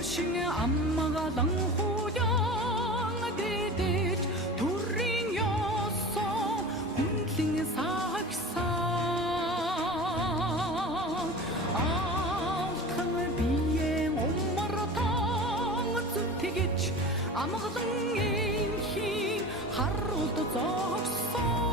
Ушин аммага ланхуян дедэж төрийн ёсоо хүндлэн сагсан алтхан биеэн умартан зүтгэж амгалан инхийн харулд зогсон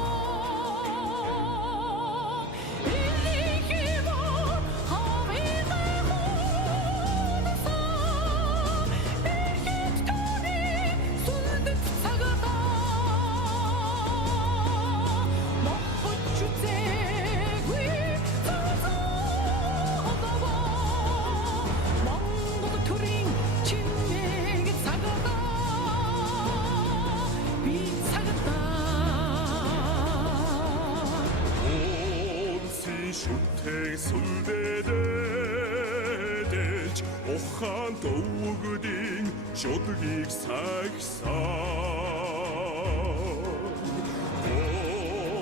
шүтээ сүлдээдэж ухаан дөвгдийн шудлыг сагсан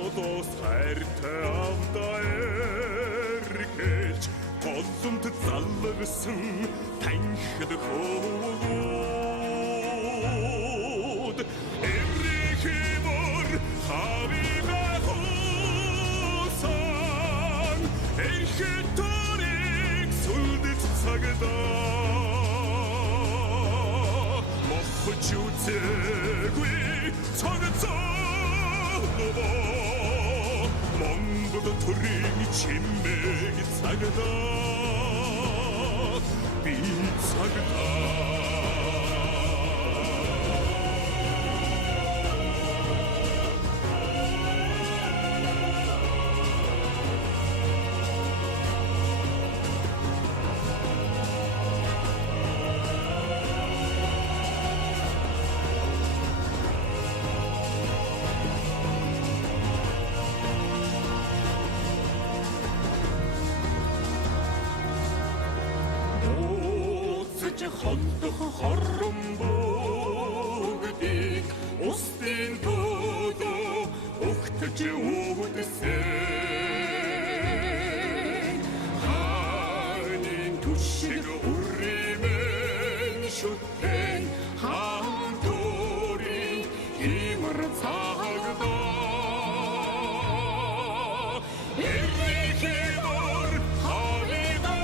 одос хайртай авдаа эргэж голомт залгсан танхид хөвгүүд эрхимөр хавига эрхэторыг сүлдэт цагдаа мохож үзээгүй цогцолоо Монгол төрийн чимээг цагдаа би цагдаа холдох хорон бүгдийг устын төдөө өгтөж үүдсэн хаанын түшиг үрэмэн шүтэн хаан төрийн химэр цагдаа эрхимөр хавига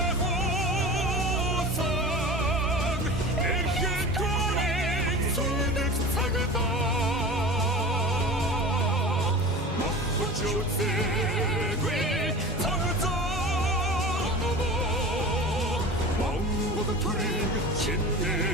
үзээгүй цогцолоо Монгол төрийн чимээ